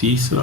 3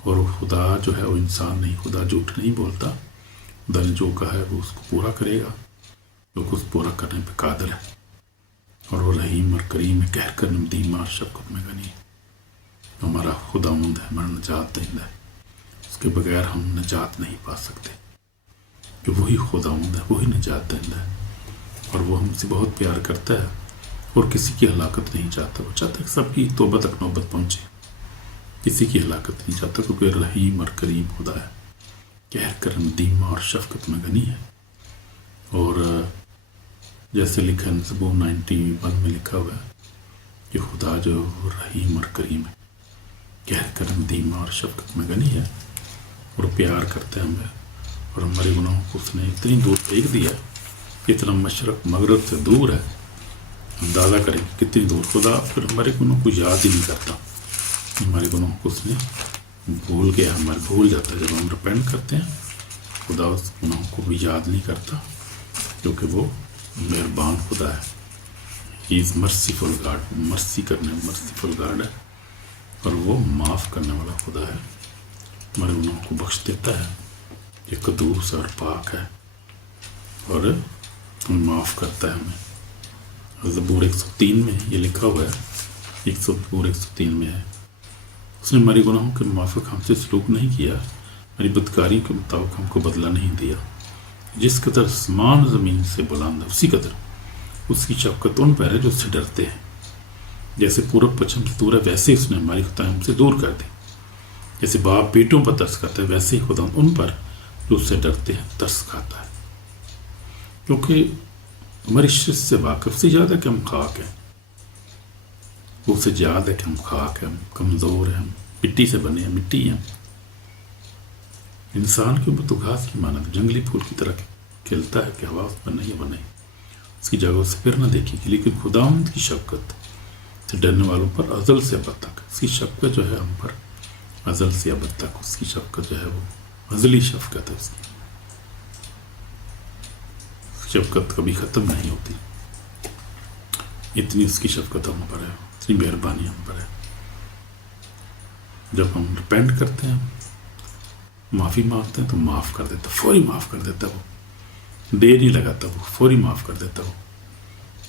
اور خدا جو ہے وہ انسان نہیں، خدا جھوٹ نہیں بولتا، خدا نے جو کہا ہے وہ اس کو پورا کرے گا، جو کچھ پورا کرنے پہ قادر ہے، اور وہ رحیم اور کریم ہے، کہہ کر ندیم اور شفقت میں غنی ہے۔ ہمارا خداوند ہے، ہمارا نجات دہندہ ہے، اس کے بغیر ہم نجات نہیں پا سکتے، کہ وہی خداوند ہے، وہی نجات دہندہ ہے، اور وہ ہم سے بہت پیار کرتا ہے اور کسی کی ہلاکت نہیں چاہتا۔ وہ چاہتا ہے کہ سب کی توبہ تک نوبت پہنچے، کسی کی ہلاکت نہیں چاہتا، کیونکہ رحیم اور کریم خدا ہے، کہہ کر ندیم اور شفقت میں غنی ہے۔ اور جیسے لکھا ہے زبور 91 میں لکھا ہوا ہے کہ خدا جو رحیم اور کریم ہے، کہہ کر ندیم اور شفقت میں غنی ہے، اور پیار کرتے ہیں ہمیں، اور ہمارے گناہوں کو اس نے اتنی دور پھینک دیا کہ اتنا مشرق مغرب سے دور ہے، اندازہ کریں کہ کتنی دور۔ خدا پھر ہمارے گناہوں کو یاد ہی نہیں کرتا، ہمارے گناہوں کو اس نے بھول گیا، ہمارے بھول جاتا ہے۔ جب ہم ریپینٹ کرتے ہیں خدا اس گناہوں کو بھی یاد نہیں کرتا، کیونکہ وہ مہربان خدا ہے، he is merciful God, merciful God ہے، اور وہ معاف کرنے والا خدا ہے، ہمارے گناہوں کو بخش دیتا ہے، یہ قدوس اور پاک ہے، اور ہمیں معاف کرتا ہے ہمیں۔ زبور 103 میں یہ لکھا ہوا ہے، زبور 103 میں ہے، اس نے ہماری گناہوں کے موافق ہم سے سلوک نہیں کیا، ہماری بدکاری کے مطابق ہم کو بدلہ نہیں دیا۔ جس قدر آسمان زمین سے بلند ہے، اسی قدر اس کی شفقت ان پر ہے جو اس سے ڈرتے ہیں۔ جیسے پورب پچھم سے دور ہے، ویسے اس نے ہماری خطائیں ہم سے دور کر دی۔ جیسے باپ بیٹوں پر ترس کرتا ہے، ویسے ہی خدا ان پر جو اس سے ڈرتے ہیں ترس کھاتا ہے، کیونکہ ہماری شرط سے واقف سے یاد ہے کہ ہم خاک ہیں، وہ سے یاد ہے کہ ہم خاک ہیں، ہم کمزور ہیں، ہم مٹی سے بنے ہیں، مٹی ہیں۔ انسان کے اوپر تو گھاس کی مانند جنگلی پھول کی طرح کھلتا ہے کہ ہوا اس پر نہیں بنے، اس کی جگہ سے پھر نہ دیکھے گی، لیکن خداوند کی شفقت سے ڈرنے والوں پر ازل سے ابد تک، اس کی شفقت جو ہے ہم پر ازل سے ابد تک، اس کی شفقت جو ہے وہ ازلی شفقت ہے، اس کی شفقت کبھی ختم نہیں ہوتی، اتنی اس کی شفقت ہم پر ہے، اتنی مہربانی ہم پر ہے۔ جب ہم ریپینٹ کرتے ہیں، معافی مانگتے ہیں، تو معاف کر دیتا، فوری معاف کر دیتا، وہ دیر نہیں لگاتا، وہ فوری معاف کر دیتا، وہ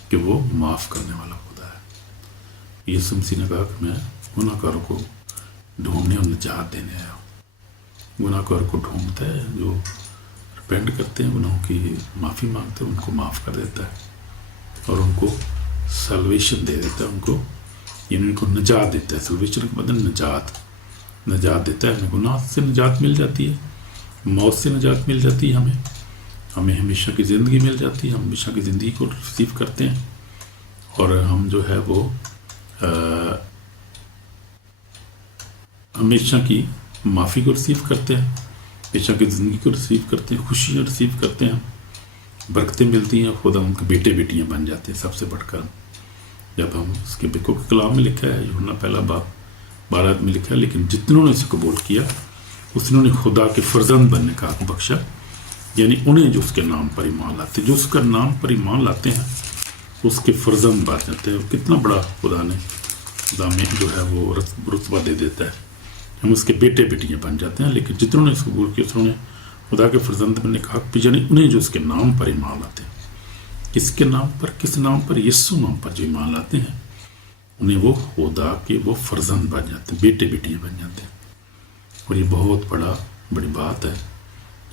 کہ وہ معاف کرنے والا خدا ہے۔ یسوع مسیح نے کہا کہ میں گناہ کاروں کو ڈھونڈنے اور نجات دینے آیا ہوں۔ گناہ کاروں کو ڈھونڈتا ہے، جو ریپینٹ کرتے ہیں، گناہوں کی معافی مانگتے ہیں، ان کو معاف کر دیتا ہے، اور ان کو سلویشن دے دیتا ہے، ان کو یعنی ان کو نجات دیتا ہے۔ سلویشن کے بدل نجات دیتا ہے، ہمیں گناہ سے نجات مل جاتی ہے، موت سے نجات مل جاتی ہے، ہمیں ہمیشہ کی زندگی مل جاتی ہے، ہم ہمیشہ کی زندگی کو ریسیو کرتے ہیں، اور ہم جو ہے وہ ہمیشہ کی معافی کو ریسیو کرتے ہیں، ہمیشہ کی زندگی کو ریسیو کرتے ہیں، خوشیاں ریسیو کرتے ہیں، برکتیں ملتی ہیں، خدا ان کے بیٹے بیٹیاں بن جاتے ہیں۔ سب سے بڑھ کر جب ہم اس کے بکو کے کلام میں لکھا ہے، یوحنا پہلا باب 12 میں لکھا ہے، لیکن جتنوں نے اسے قبول کیا اتنوں نے خدا کے فرزند بننے کا حق بخشا، یعنی انہیں جو اس کے نام پر ایمان لاتے ہیں، جو اس کا نام پر ایمان لاتے ہیں اس کے فرزند بن جاتے ہیں۔ کتنا بڑا خدا میں جو ہے وہ رتبہ دے دیتا ہے، ہم اس کے بیٹے بیٹیاں بن جاتے ہیں۔ لیکن جتنوں نے اس کو قبول کیا اتنوں نے خدا کے فرزند بننے کا حق بھی، یعنی انہیں جو اس کے نام پر ایمان لاتے ہیں۔ کس کے نام پر؟ کس نام پر؟ یسوع نام پر جو ایمان لاتے ہیں انہیں وہ خدا کے وہ فرزند بن جاتے ہیں، بیٹے بیٹیاں بن جاتے ہیں۔ اور یہ بہت بڑی بات ہے،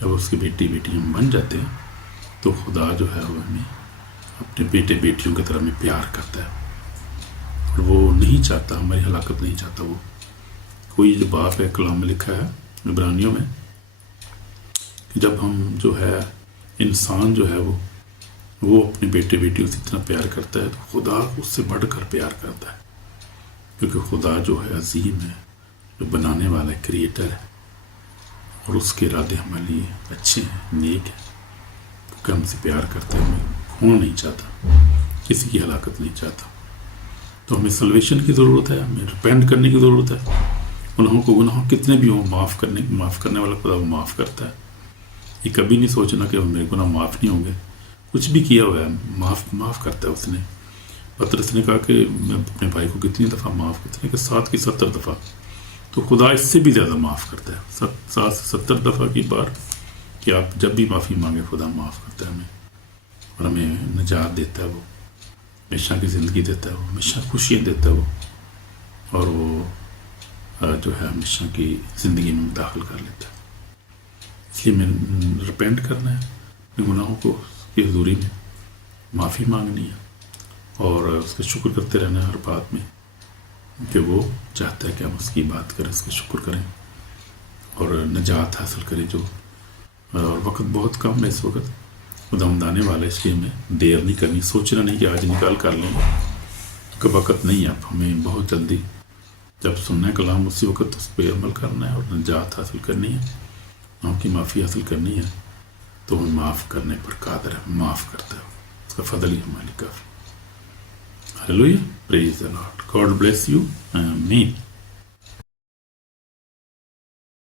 جب اس کے بیٹی بیٹیاں بن جاتے ہیں تو خدا جو ہے وہ ہمیں اپنے بیٹے بیٹیوں کی طرح ہمیں پیار کرتا ہے، اور وہ نہیں چاہتا ہماری ہلاکت نہیں چاہتا۔ وہ کوئی جو باپ ہے، کلام میں لکھا ہے عبرانیوں میں کہ جب ہم جو ہے انسان جو ہے وہ اپنے بیٹے بیٹیوں سے اتنا پیار کرتا ہے تو خدا اس سے بڑھ کر پیار کرتا ہے، کیونکہ خدا جو ہے عظیم ہے، جو بنانے والا ہے، کریٹر ہے، اور اس کے ارادے ہمارے لیے اچھے ہیں، نیک ہیں، کیونکہ ہم سے پیار کرتے ہیں، ہمیں کھونا نہیں چاہتا، کسی کی ہلاکت نہیں چاہتا۔ تو ہمیں سلویشن کی ضرورت ہے، ہمیں ریپینٹ کرنے کی ضرورت ہے۔ گناہوں کتنے بھی ہوں، معاف کرنے والا خدا وہ معاف کرتا ہے۔ یہ کبھی نہیں سوچنا کہ میرے گناہ معاف نہیں ہوں گے، کچھ بھی کیا ہوا ہے معاف کرتا ہے اس نے۔ پطرس نے کہا کہ میں اپنے بھائی کو کتنی دفعہ معاف کرتا ہے کہ 7 کی 70 دفعہ۔ تو خدا اس سے بھی زیادہ معاف کرتا ہے. 60 سے 70 دفعہ کی بار کہ آپ جب بھی معافی مانگے خدا معاف کرتا ہے ہمیں اور ہمیں نجات دیتا ہے. وہ ہمیشہ کی زندگی دیتا ہے, وہ ہمیشہ خوشیاں دیتا ہے وہ, اور وہ جو ہے ہمیشہ کی زندگی میں داخل کر لیتا ہے. اس لیے میں ریپینٹ کرنا ہے اپنے گناہوں کو اس کی حضوری میں, معافی مانگنی ہے اور اس کا شکر کرتے رہنا ہے ہر بات میں, کہ وہ چاہتا ہے کہ ہم اس کی بات کریں, اس کا شکر کریں اور نجات حاصل کریں. جو اور وقت بہت کم ہے اس وقت, خدا آنے والا ہے, اس لیے ہمیں دیر نہیں کرنی, سوچنا نہیں کہ آج نکال کر لیں کہ وقت نہیں ہے. اب ہمیں بہت جلدی جب سننا ہے کلام اسی وقت اس پہ عمل کرنا ہے اور نجات حاصل کرنی ہے, ہم کی معافی حاصل کرنی ہے. تو ہمیں معاف کرنے پر قادر ہے, معاف کرتا ہے, اس کا فضل ہی ہمارے کافی. Hallelujah, praise the Lord, God bless you, آمین.